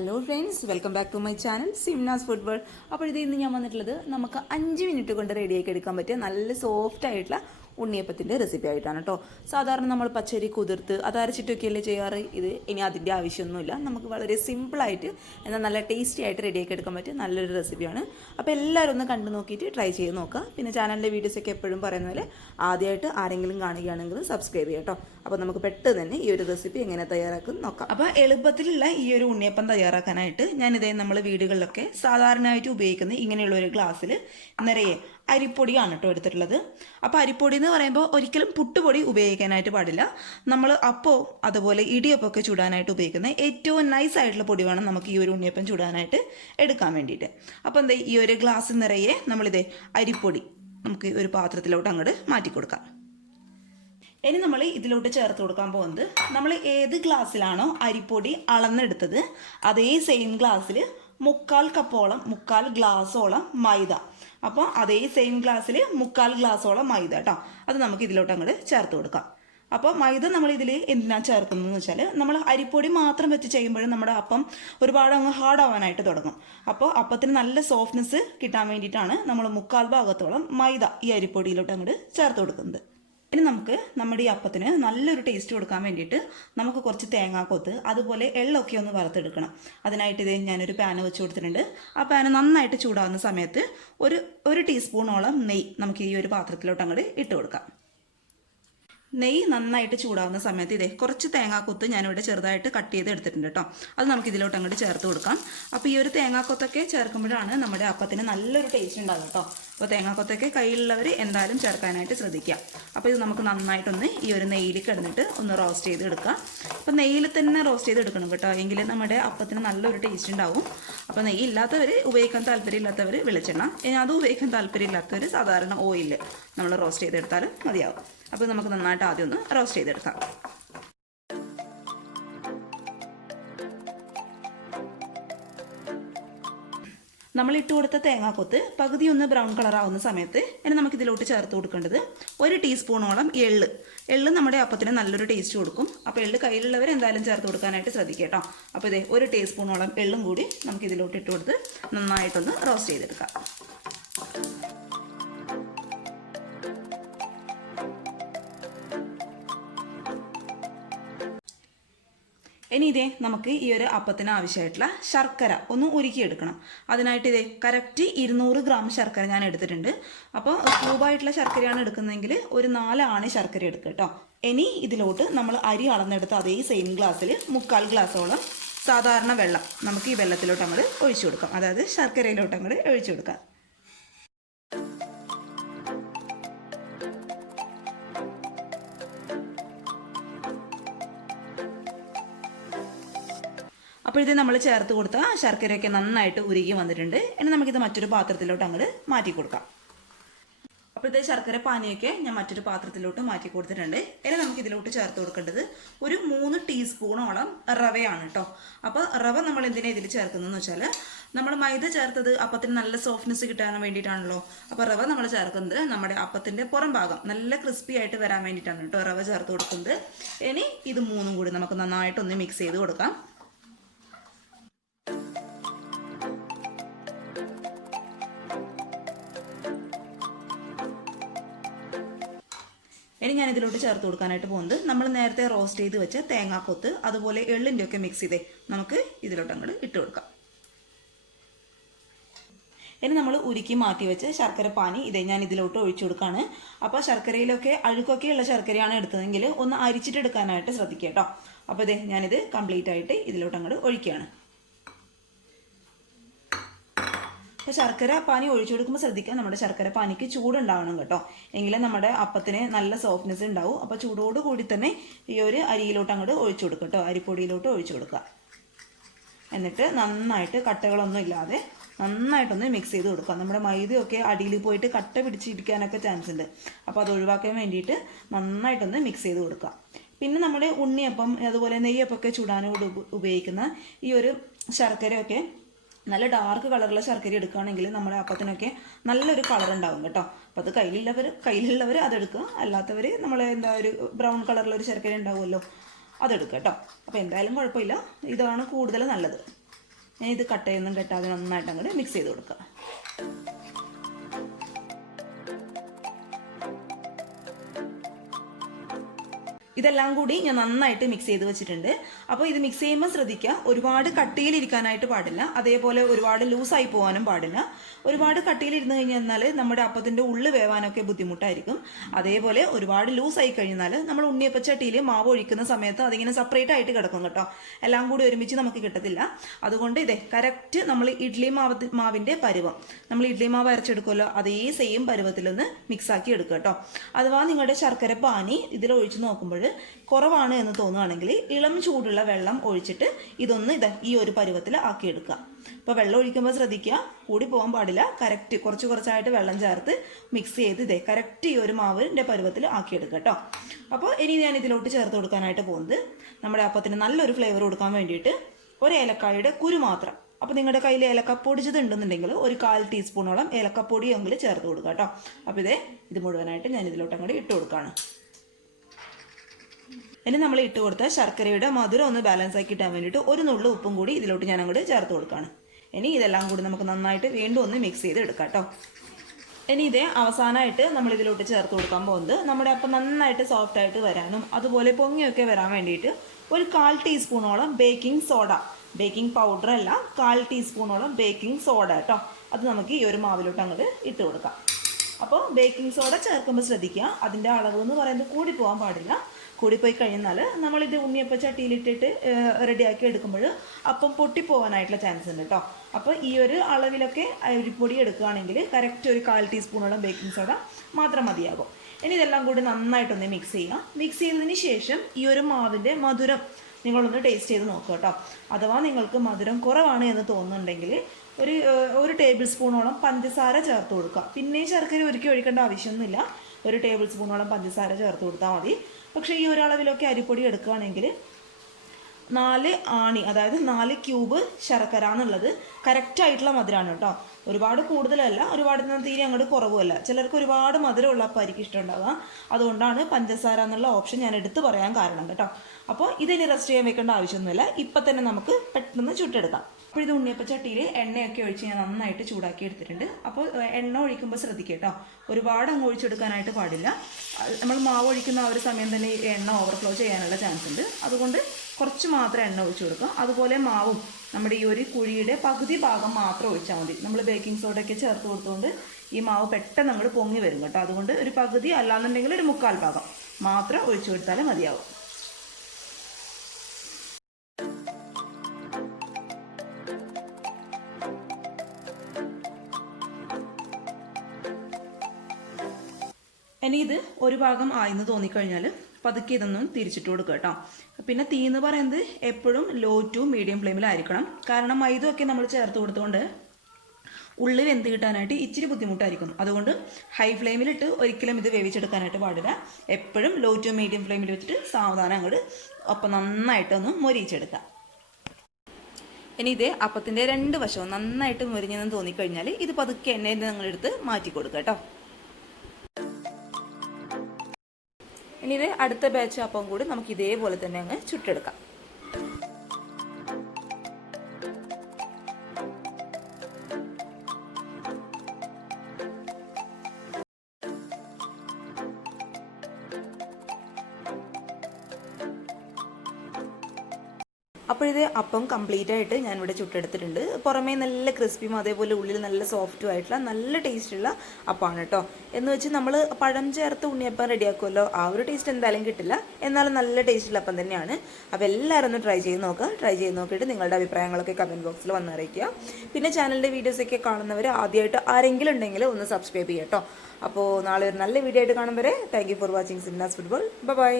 Hello friends, welcome back to my channel Simnas food world. അപ്പോൾ ഇത് ഇന്ന് ഞാൻ വന്നിട്ടുള്ളത് നമുക്ക് 5 മിനിറ്റ് കൊണ്ട് റെഡിയാക്കി എടുക്കാൻ പറ്റിയ നല്ല സോഫ്റ്റ് ആയിട്ടുള്ള ഉണ്ണിയപ്പത്തിൻ്റെ റെസിപ്പി ആയിട്ടാണ് കേട്ടോ. സാധാരണ നമ്മൾ പച്ചരി കുതിർത്ത് അത് അരച്ചിട്ടൊക്കെയല്ലേ ചെയ്യാറ്. ഇത് ഇനി അതിൻ്റെ ആവശ്യമൊന്നുമില്ല. നമുക്ക് വളരെ സിമ്പിളായിട്ട് എന്നാൽ നല്ല ടേസ്റ്റി ആയിട്ട് റെഡിയാക്കി എടുക്കാൻ പറ്റിയ നല്ലൊരു റെസിപ്പിയാണ്. അപ്പോൾ എല്ലാവരും ഒന്ന് കണ്ടു നോക്കിയിട്ട് ട്രൈ ചെയ്ത് നോക്കുക. പിന്നെ ചാനലിൻ്റെ വീഡിയോസൊക്കെ എപ്പോഴും പറയുന്ന പോലെ ആദ്യമായിട്ട് ആരെങ്കിലും കാണുകയാണെങ്കിൽ സബ്സ്ക്രൈബ് ചെയ്യാം കേട്ടോ. അപ്പോൾ നമുക്ക് പെട്ടെന്ന് തന്നെ ഈ ഒരു റെസിപ്പി എങ്ങനെ തയ്യാറാക്കും നോക്കാം. അപ്പോൾ എളുപ്പത്തിലുള്ള ഈ ഒരു ഉണ്ണിയപ്പം തയ്യാറാക്കാനായിട്ട് ഞാനിതേ നമ്മൾ വീടുകളിലൊക്കെ സാധാരണയായിട്ട് ഉപയോഗിക്കുന്ന ഇങ്ങനെയുള്ള ഒരു ഗ്ലാസ്സിൽ നിറയെ അരിപ്പൊടിയാണ് കേട്ടോ എടുത്തിട്ടുള്ളത്. അപ്പോൾ അരിപ്പൊടി എന്ന് പറയുമ്പോൾ ഒരിക്കലും പുട്ടുപൊടി ഉപയോഗിക്കാനായിട്ട് പാടില്ല. നമ്മൾ അപ്പോൾ അതുപോലെ ഇടിയപ്പമൊക്കെ ചൂടാനായിട്ട് ഉപയോഗിക്കുന്ന ഏറ്റവും നൈസ് ആയിട്ടുള്ള പൊടി വേണം നമുക്ക് ഈ ഒരു ഉണ്ണിയപ്പം ചൂടാനായിട്ട് എടുക്കാൻ വേണ്ടിയിട്ട്. അപ്പോൾ എന്താ ഈ ഒരു ഗ്ലാസ് നിറയെ നമ്മളിതേ അരിപ്പൊടി നമുക്ക് ഒരു പാത്രത്തിലോട്ട് അങ്ങോട്ട് മാറ്റി കൊടുക്കാം. ഇനി നമ്മൾ ഇതിലോട്ട് ചേർത്ത് കൊടുക്കാൻ പോകുന്നത് നമ്മൾ ഏത് ഗ്ലാസ്സിലാണോ അരിപ്പൊടി അളന്നെടുത്തത് അതേ സെയിം ഗ്ലാസ്സിൽ 1/4 കപ്പോളം 1/4 ഗ്ലാസോളം മൈദ. അപ്പോൾ അതേ സെയിം ഗ്ലാസ്സിൽ 1/4 ഗ്ലാസോളം മൈദ കേട്ടോ. അത് നമുക്ക് ഇതിലോട്ട് അങ്ങോട്ട് ചേർത്ത് കൊടുക്കാം. അപ്പോൾ മൈദ നമ്മൾ ഇതിൽ എന്തിനാണ് ചേർക്കുന്നതെന്ന് വെച്ചാൽ നമ്മൾ അരിപ്പൊടി മാത്രം വെച്ച് ചെയ്യുമ്പോഴും നമ്മുടെ അപ്പം ഒരുപാട് അങ്ങ് ഹാർഡ് ആവാനായിട്ട് തുടങ്ങും. അപ്പോൾ അപ്പത്തിന് നല്ല സോഫ്റ്റ്നെസ് കിട്ടാൻ വേണ്ടിയിട്ടാണ് നമ്മൾ 1/4 ഭാഗത്തോളം മൈദ ഈ അരിപ്പൊടിയിലോട്ട് അങ്ങോട്ട് ചേർത്ത് കൊടുക്കുന്നത്. ഇനി നമുക്ക് നമ്മുടെ ഈ അപ്പത്തിന് നല്ലൊരു ടേസ്റ്റ് കൊടുക്കാൻ വേണ്ടിയിട്ട് നമുക്ക് കുറച്ച് തേങ്ങാക്കൊത്ത് അതുപോലെ എള്ളൊക്കെ ഒന്ന് വറുത്തെടുക്കണം. അതിനായിട്ട് ഇത് ഞാനൊരു പാന് വെച്ച് കൊടുത്തിട്ടുണ്ട്. ആ പാന് നന്നായിട്ട് ചൂടാകുന്ന സമയത്ത് ഒരു ടീസ്പൂണോളം നെയ്യ് നമുക്ക് ഈ ഒരു പാത്രത്തിലോട്ട് അങ്ങോട്ട് ഇട്ട് കൊടുക്കാം. നെയ്യ് നന്നായിട്ട് ചൂടാവുന്ന സമയത്ത് ഇതേ കുറച്ച് തേങ്ങാക്കൊത്ത് ഞാനിവിടെ ചെറുതായിട്ട് കട്ട് ചെയ്ത് എടുത്തിട്ടുണ്ട് കേട്ടോ. അത് നമുക്ക് ഇതിലോട്ട് അങ്ങോട്ട് ചേർത്ത് കൊടുക്കാം. അപ്പോൾ ഈ ഒരു തേങ്ങാക്കൊത്തൊക്കെ ചേർക്കുമ്പോഴാണ് നമ്മുടെ അപ്പത്തിന് നല്ലൊരു ടേസ്റ്റ് ഉണ്ടാകും കേട്ടോ. അപ്പോൾ തേങ്ങാക്കൊത്തൊക്കെ കയ്യിലുള്ളവർ എന്തായാലും ചേർക്കാനായിട്ട് ശ്രദ്ധിക്കുക. അപ്പോൾ ഇത് നമുക്ക് നന്നായിട്ടൊന്ന് ഈ ഒരു നെയ്യിൽ കിടന്നിട്ട് ഒന്ന് റോസ്റ്റ് ചെയ്ത് എടുക്കാം. അപ്പോൾ നെയ്യിൽ തന്നെ റോസ്റ്റ് ചെയ്ത് എടുക്കണം കേട്ടോ, എങ്കിൽ നമ്മുടെ അപ്പത്തിന് നല്ലൊരു ടേസ്റ്റ് ഉണ്ടാവും. അപ്പോൾ നെയ്യ് ഇല്ലാത്തവർ ഉപയോഗിക്കാൻ താല്പര്യമില്ലാത്തവർ വെളിച്ചെണ്ണ, ഇനി അതും ഉപയോഗിക്കാൻ താല്പര്യമില്ലാത്തവർ സാധാരണ ഓയിൽ നമ്മൾ റോസ്റ്റ് ചെയ്തെടുത്താലും മതിയാവും. അപ്പോൾ നമുക്ക് നന്നായിട്ട് ആദ്യം ഒന്ന് റോസ്റ്റ് ചെയ്തെടുക്കാം. നമ്മൾ ഇട്ട് കൊടുത്ത തേങ്ങാക്കൊത്ത് പകുതി ഒന്ന് ബ്രൗൺ കളർ ആവുന്ന സമയത്ത് ഇനി നമുക്ക് ഇതിലോട്ട് ചേർത്ത് കൊടുക്കേണ്ടത് 1 ടീസ്പൂണോളം എള്ള് നമ്മുടെ അപ്പത്തിന് നല്ലൊരു ടേസ്റ്റ് കൊടുക്കും. അപ്പോൾ എള്ള് കയ്യിലുള്ളവർ എന്തായാലും ചേർത്ത് കൊടുക്കാനായിട്ട് ശ്രദ്ധിക്കുക കേട്ടോ. അപ്പോൾ ഇതേ 1 ടീസ്പൂണോളം എള്ളും കൂടി നമുക്ക് ഇതിലോട്ട് ഇട്ട് കൊടുത്ത് നന്നായിട്ടൊന്ന് റോസ്റ്റ് ചെയ്തെടുക്കാം. ഇനി ഇതേ നമുക്ക് ഈ ഒരു അപ്പത്തിന് ആവശ്യമായിട്ടുള്ള ശർക്കര ഒന്ന് ഉരുക്കിയെടുക്കണം. അതിനായിട്ട് ഇതേ കറക്റ്റ് 200 ഗ്രാം ശർക്കര ഞാൻ എടുത്തിട്ടുണ്ട്. അപ്പോൾ ക്യൂബായിട്ടുള്ള ശർക്കരയാണ് എടുക്കുന്നതെങ്കിൽ ഒരു 4 ആണി ശർക്കര എടുക്കുക കേട്ടോ. ഇനി ഇതിലോട്ട് നമ്മൾ അരി അളന്നെടുത്ത് അതേ സെയിം ഗ്ലാസ്സിൽ 1/4 ഗ്ലാസോളം സാധാരണ വെള്ളം നമുക്ക് ഈ വെള്ളത്തിലോട്ട് അങ്ങോട്ട് ഒഴിച്ചു കൊടുക്കാം. അതായത് ശർക്കരയിലോട്ട് അങ്ങോട്ട് ഒഴിച്ചു കൊടുക്കാം. അപ്പോൾ ഇത് നമ്മൾ ചേർത്ത് കൊടുത്ത ശർക്കരയൊക്കെ നന്നായിട്ട് ഉരുകി വന്നിട്ടുണ്ട്. ഇനി നമുക്കിത് മറ്റൊരു പാത്രത്തിലോട്ട് അങ്ങോട്ട് മാറ്റി കൊടുക്കാം. അപ്പോൾ ഇതേ ശർക്കര പാനിയൊക്കെ ഞാൻ മറ്റൊരു പാത്രത്തിലോട്ട് മാറ്റി കൊടുത്തിട്ടുണ്ട്. ഇനി നമുക്ക് ഇതിലോട്ട് ചേർത്ത് കൊടുക്കേണ്ടത് ഒരു 3 ടീസ്പൂണോളം റവയാണ് കേട്ടോ. അപ്പോൾ റവ നമ്മൾ എന്തിനാണ് ഇതിൽ ചേർക്കുന്നതെന്ന് വെച്ചാൽ നമ്മൾ മൈദ ചേർത്തത് അപ്പത്തിന് നല്ല സോഫ്റ്റ്നെസ് കിട്ടാൻ വേണ്ടിയിട്ടാണല്ലോ. അപ്പോൾ റവ നമ്മൾ ചേർക്കുന്നത് നമ്മുടെ അപ്പത്തിൻ്റെ പുറം ഭാഗം നല്ല ക്രിസ്പി ആയിട്ട് വരാൻ വേണ്ടിയിട്ടാണ് കേട്ടോ റവ ചേർത്ത് കൊടുക്കുന്നത്. ഇനി ഇത് 3ഉം കൂടി നമുക്ക് നന്നായിട്ടൊന്ന് മിക്സ് ചെയ്ത് കൊടുക്കാം. ഇനി ഞാൻ ഇതിലോട്ട് ചേർത്ത് കൊടുക്കാനായിട്ട് പോകുന്നത് നമ്മൾ നേരത്തെ റോസ്റ്റ് ചെയ്ത് വെച്ച തേങ്ങാക്കൊത്ത് അതുപോലെ എള്ളിൻ്റെ ഒക്കെ മിക്സ് ചെയ്തേ നമുക്ക് ഇതിലോട്ട് അങ്ങോട്ട് ഇട്ട് കൊടുക്കാം. ഇനി നമ്മൾ ഉരുക്കി മാറ്റി വെച്ച് ശർക്കര പാനി ഇതേ ഞാൻ ഇതിലോട്ട് ഒഴിച്ചു കൊടുക്കുകയാണ്. അപ്പോൾ ശർക്കരയിലൊക്കെ അഴുക്കൊക്കെ ഉള്ള ശർക്കരയാണ് എടുത്തതെങ്കിൽ ഒന്ന് അരിച്ചിട്ടെടുക്കാനായിട്ട് ശ്രദ്ധിക്കുക കേട്ടോ. അപ്പോൾ ഇതേ ഞാനിത് കംപ്ലീറ്റ് ആയിട്ട് ഇതിലോട്ട് അങ്ങോട്ട് ഒഴിക്കുകയാണ്. അപ്പോൾ ശർക്കര പാനി ഒഴിച്ചു കൊടുക്കുമ്പോൾ ശ്രദ്ധിക്കുക, നമ്മുടെ ശർക്കര പാനിക്ക് ചൂടുണ്ടാവണം കേട്ടോ, എങ്കിലേ നമ്മുടെ അപ്പത്തിന് നല്ല സോഫ്റ്റ്നെസ് ഉണ്ടാവും. അപ്പോൾ ചൂടോട് കൂടി തന്നെ ഈ ഒരു അരിയിലോട്ട് അങ്ങോട്ട് ഒഴിച്ചു കൊടുക്കുക കേട്ടോ, അരിപ്പൊടിയിലോട്ട് ഒഴിച്ചു കൊടുക്കുക. എന്നിട്ട് നന്നായിട്ട് കട്ടകളൊന്നും ഇല്ലാതെ നന്നായിട്ടൊന്ന് മിക്സ് ചെയ്ത് കൊടുക്കുക. നമ്മുടെ മൈദയൊക്കെ അടിയിൽ പോയിട്ട് കട്ട പിടിച്ചിരിക്കാനൊക്കെ ചാൻസ് ഉണ്ട്. അപ്പോൾ അത് ഒഴിവാക്കാൻ വേണ്ടിയിട്ട് നന്നായിട്ടൊന്ന് മിക്സ് ചെയ്ത് കൊടുക്കുക. പിന്നെ നമ്മുടെ ഉണ്ണിയപ്പം അതുപോലെ നെയ്യപ്പൊക്കെ ചൂടാനോട് ഉപയോഗിക്കുന്ന ഈ ഒരു ശർക്കരയൊക്കെ നല്ല ഡാർക്ക് കളറുള്ള ശർക്കര എടുക്കുകയാണെങ്കിൽ നമ്മുടെ അപ്പത്തിനൊക്കെ നല്ലൊരു കളർ ഉണ്ടാവും കേട്ടോ. അപ്പോൾ അത് കയ്യിലുള്ളവർ അതെടുക്കുക, അല്ലാത്തവർ നമ്മൾ എന്താ ഒരു ബ്രൗൺ കളറിലൊരു ശർക്കര ഉണ്ടാവുമല്ലോ അതെടുക്കുക കേട്ടോ. അപ്പോൾ എന്തായാലും കുഴപ്പമില്ല, ഇതാണ് കൂടുതൽ നല്ലത്. ഞാൻ ഇത് കട്ടയൊന്നും കെട്ടാതെ നന്നായിട്ട് അങ്ങോട്ട് മിക്സ് ചെയ്ത് കൊടുക്കുക. ഇതെല്ലാം കൂടി ഞാൻ നന്നായിട്ട് മിക്സ് ചെയ്ത് വെച്ചിട്ടുണ്ട്. അപ്പോൾ ഇത് മിക്സ് ചെയ്യുമ്പോൾ ശ്രദ്ധിക്കുക, ഒരുപാട് കട്ടിയിലിരിക്കാനായിട്ട് പാടില്ല, അതേപോലെ ഒരുപാട് ലൂസായി പോകാനും പാടില്ല. ഒരുപാട് കട്ടിയിലിരുന്ന് കഴിഞ്ഞാൽ നമ്മുടെ അപ്പത്തിൻ്റെ ഉള്ളിൽ വേവാനൊക്കെ ബുദ്ധിമുട്ടായിരിക്കും. അതേപോലെ ഒരുപാട് ലൂസായി കഴിഞ്ഞാൽ നമ്മൾ ഉണ്ണിയപ്പച്ചട്ടിയിൽ മാവ് ഒഴിക്കുന്ന സമയത്ത് അതിങ്ങനെ സെപ്പറേറ്റ് ആയിട്ട് കിടക്കും കേട്ടോ, എല്ലാം കൂടി ഒരുമിച്ച് നമുക്ക് കിട്ടത്തില്ല. അതുകൊണ്ട് ഇതേ കറക്റ്റ് നമ്മൾ ഇഡ്ഡലി മാവിൻ്റെ പരുവം, നമ്മൾ ഇഡ്ഡലി മാവ് അരച്ചെടുക്കുമല്ലോ അതേ സെയിം പരുവത്തിലൊന്ന് മിക്സാക്കി എടുക്കുക കേട്ടോ. അഥവാ നിങ്ങളുടെ ശർക്കര പാനി ഇതിൽ ഒഴിച്ച് നോക്കുമ്പോൾ കുറവാണ് എന്ന് തോന്നുകയാണെങ്കിൽ ഇളം ചൂടുള്ള വെള്ളം ഒഴിച്ചിട്ട് ഇതൊന്ന് ഈ ഒരു പരുവത്തിൽ ആക്കിയെടുക്കുക. അപ്പോൾ വെള്ളം ഒഴിക്കുമ്പോൾ ശ്രദ്ധിക്കുക, കൂടി പോകാൻ പാടില്ല. കറക്റ്റ് കുറച്ച് കുറച്ചായിട്ട് വെള്ളം ചേർത്ത് മിക്സ് ചെയ്ത് കറക്റ്റ് ഈ ഒരു മാവിൻ്റെ പരുവത്തിൽ ആക്കിയെടുക്കുക കേട്ടോ. അപ്പോൾ ഇനി ഞാൻ ഇതിലോട്ട് ചേർത്ത് കൊടുക്കാനായിട്ട് പോകുന്നത് നമ്മുടെ അപ്പത്തിന് നല്ലൊരു ഫ്ലേവർ കൊടുക്കാൻ വേണ്ടിയിട്ട് ഒരു ഏലക്കായുടെ കുരു മാത്രം. അപ്പോൾ നിങ്ങളുടെ കയ്യിൽ ഏലക്ക പൊടിച്ചത് ഉണ്ടെന്നുണ്ടെങ്കിൽ ഒരു 1/4 ടീസ്പൂണോളം ഏലക്കപ്പൊടിയെങ്കിലും ചേർത്ത് കൊടുക്കുക കേട്ടോ. അപ്പോൾ ഇത് മുഴുവനായിട്ട് ഞാൻ ഇതിലോട്ട് അങ്ങോട്ട് ഇട്ട് കൊടുക്കുകയാണ്. ഇനി നമ്മൾ ഇട്ട് കൊടുത്ത ശർക്കരയുടെ മധുരം ഒന്ന് ബാലൻസ് ആക്കി ഇട്ടാൻ വേണ്ടിയിട്ട് ഒരു നുള്ളു ഉപ്പും കൂടി ഇതിലോട്ട് ഞാൻ അങ്ങോട്ട് ചേർത്ത് കൊടുക്കുകയാണ്. ഇനി ഇതെല്ലാം കൂടി നമുക്ക് നന്നായിട്ട് വീണ്ടും ഒന്ന് മിക്സ് ചെയ്ത് എടുക്കാം കേട്ടോ. ഇനി അവസാനമായിട്ട് നമ്മൾ ഇതിലോട്ട് ചേർത്ത് കൊടുക്കാൻ പോകുന്നത് നമ്മുടെ അപ്പം നന്നായിട്ട് സോഫ്റ്റ് ആയിട്ട് വരാനും അതുപോലെ പൊങ്ങിയൊക്കെ വരാൻ വേണ്ടിയിട്ട് ഒരു 1/4 ടീസ്പൂണോളം ബേക്കിംഗ് സോഡ, ബേക്കിംഗ് പൗഡർ അല്ല, 1/4 ടീസ്പൂണോളം ബേക്കിംഗ് സോഡ കേട്ടോ. അത് നമുക്ക് ഈ ഒരു മാവിലോട്ട് അങ്ങോട്ട് ഇട്ട് കൊടുക്കാം. അപ്പോൾ ബേക്കിംഗ് സോഡ ചേർക്കുമ്പോൾ ശ്രദ്ധിക്കുക, അതിൻ്റെ അളവ് എന്ന് പറയുന്നത് കൂടി പോകാൻ പാടില്ല. കൂടിപ്പോയി കഴിഞ്ഞാൽ നമ്മളിത് ഉണ്ണിയപ്പം ചട്ടിയിലിട്ടിട്ട് റെഡിയാക്കി എടുക്കുമ്പോൾ അപ്പം പൊട്ടിപ്പോകാനായിട്ടുള്ള ചാൻസ് ഉണ്ട് കേട്ടോ. അപ്പോൾ ഈ ഒരു അളവിലൊക്കെ അരിപ്പൊടി എടുക്കുകയാണെങ്കിൽ കറക്റ്റ് ഒരു 1/4 ടീസ്പൂണോളം ബേക്കിംഗ് സോഡ മാത്രം മതിയാകും. ഇനി ഇതെല്ലാം കൂടി നന്നായിട്ടൊന്ന് മിക്സ് ചെയ്യുക. മിക്സ് ചെയ്തതിന് ശേഷം ഈ ഒരു മാവിൻ്റെ മധുരം നിങ്ങളൊന്ന് ടേസ്റ്റ് ചെയ്ത് നോക്കുക കേട്ടോ. അഥവാ നിങ്ങൾക്ക് മധുരം കുറവാണ് എന്ന് തോന്നുന്നുണ്ടെങ്കിൽ ഒരു ടേബിൾ സ്പൂണോളം പഞ്ചസാര ചേർത്ത് കൊടുക്കുക. പിന്നെ ശർക്കര ഒരുക്കി ഒഴിക്കേണ്ട ആവശ്യമൊന്നുമില്ല, ഒരു ടേബിൾ സ്പൂണോളം പഞ്ചസാര ചേർത്ത് കൊടുത്താൽ മതി. പക്ഷേ ഈ ഒരളവിലൊക്കെ അരിപ്പൊടി എടുക്കുകയാണെങ്കിൽ 4 ആണി, അതായത് 4 ക്യൂബ് ശർക്കര എന്നുള്ളത് കറക്റ്റായിട്ടുള്ള മധുരമാണ് കേട്ടോ. ഒരുപാട് കൂടുതലല്ല, ഒരുപാട് തീരെ അങ്ങോട്ട് കുറവുമല്ല. ചിലർക്ക് ഒരുപാട് മധുരമുള്ള അപ്പായിരിക്കും ഇഷ്ടമുണ്ടാവുക. അതുകൊണ്ടാണ് പഞ്ചസാര എന്നുള്ള ഓപ്ഷൻ ഞാൻ എടുത്ത് പറയാൻ കാരണം കേട്ടോ. അപ്പോൾ ഇതിന് റെസ്റ്റ് ചെയ്യാൻ വെക്കേണ്ട ആവശ്യമൊന്നുമില്ല, ഇപ്പം തന്നെ നമുക്ക് പെട്ടെന്ന് ചുട്ടെടുക്കാം. അപ്പോൾ ഇത് ഉണ്ണിയപ്പം ചട്ടിയിൽ എണ്ണയൊക്കെ ഒഴിച്ച് ഞാൻ നന്നായിട്ട് ചൂടാക്കി എടുത്തിട്ടുണ്ട്. അപ്പോൾ എണ്ണ ഒഴിക്കുമ്പോൾ ശ്രദ്ധിക്കുക കേട്ടോ, ഒരുപാട് അങ്ങ് ഒഴിച്ചെടുക്കാനായിട്ട് പാടില്ല. നമ്മൾ മാവ് ഒഴിക്കുന്ന ആ ഒരു സമയം തന്നെ എണ്ണ ഓവർഫ്ലോ ചെയ്യാനുള്ള ചാൻസ് ഉണ്ട്. അതുകൊണ്ട് കുറച്ച് മാത്രം എണ്ണ ഒഴിച്ചു കൊടുക്കുക. അതുപോലെ മാവും നമ്മുടെ ഈ ഒരു കുഴിയുടെ പകുതി ഭാഗം മാത്രം ഒഴിച്ചാൽ മതി. നമ്മൾ ബേക്കിംഗ് സോഡയൊക്കെ ചേർത്ത് കൊടുത്തുകൊണ്ട് ഈ മാവ് പെട്ടെന്ന് അങ്ങോട്ട് പൊങ്ങി വരും കേട്ടോ. അതുകൊണ്ട് ഒരു പകുതി അല്ലാന്നുണ്ടെങ്കിൽ ഒരു 1/4 ഭാഗം മാത്രം ഒഴിച്ചു കൊടുത്താലും മതിയാവും. ഇനി ഇത് ഒരു ഭാഗം ആയെന്ന് തോന്നിക്കഴിഞ്ഞാൽ പതുക്കെ ഇതൊന്നും തിരിച്ചിട്ട് കൊടുക്കുക കേട്ടോ. പിന്നെ തീ എന്ന് പറയുന്നത് എപ്പോഴും ലോ ടു മീഡിയം ഫ്ലെയിമിലായിരിക്കണം. കാരണം മൈദയൊക്കെ നമ്മൾ ചേർത്ത് കൊടുത്തുകൊണ്ട് ഉള്ളി വെന്ത് കിട്ടാനായിട്ട് ഇച്ചിരി ബുദ്ധിമുട്ടായിരിക്കും. അതുകൊണ്ട് ഹൈ ഫ്ലെയിമിലിട്ട് ഒരിക്കലും ഇത് വേവിച്ചെടുക്കാനായിട്ട് പാടില്ല. എപ്പോഴും ലോ ടു മീഡിയം ഫ്ലെയിമിൽ വെച്ചിട്ട് സാവധാനം അങ്ങോട്ട് അപ്പം നന്നായിട്ടൊന്ന് മൊരിയിച്ചെടുക്കുക. ഇനി അപ്പത്തിൻ്റെ 2 വശവും നന്നായിട്ട് മൊരിഞ്ഞെന്ന് തോന്നിക്കഴിഞ്ഞാൽ ഇത് പതുക്കെ എണ്ണയിൽ നിങ്ങളെടുത്ത് മാറ്റി കൊടുക്കുക കേട്ടോ. ഇനി അടുത്ത ബാച്ച് അപ്പം കൂടി നമുക്ക് ഇതേപോലെ തന്നെ അങ്ങ് ചുട്ടെടുക്കാം. അപ്പോൾ അപ്പം കംപ്ലീറ്റ് ആയിട്ട് ഞാനിവിടെ ചുട്ടെടുത്തിട്ടുണ്ട്. പുറമേ നല്ല ക്രിസ്പിയും അതേപോലെ ഉള്ളിൽ നല്ല സോഫ്റ്റും ആയിട്ടുള്ള നല്ല ടേസ്റ്റുള്ള അപ്പമാണ് കേട്ടോ. എന്ന് വെച്ച് നമ്മൾ പഴം ചേർത്ത് ഉണ്ണിയപ്പം റെഡിയാക്കുമല്ലോ, ആ ഒരു ടേസ്റ്റ് എന്തായാലും കിട്ടില്ല, എന്നാലും നല്ല ടേസ്റ്റുള്ള അപ്പം തന്നെയാണ്. അപ്പോൾ എല്ലാവരും ഒന്ന് ട്രൈ ചെയ്ത് നോക്കുക. ട്രൈ ചെയ്ത് നോക്കിയിട്ട് നിങ്ങളുടെ അഭിപ്രായങ്ങളൊക്കെ കമൻറ്റ് ബോക്സിൽ വന്ന് അറിയിക്കുക. പിന്നെ ചാനലിൻ്റെ വീഡിയോസൊക്കെ കാണുന്നവർ ആദ്യമായിട്ട് ആരെങ്കിലും ഉണ്ടെങ്കിൽ ഒന്ന് സബ്സ്ക്രൈബ് ചെയ്യുക കേട്ടോ. അപ്പോൾ നാളെ ഒരു നല്ല വീഡിയോ ആയിട്ട് കാണും വരെ thank you for watching Simnas football. By.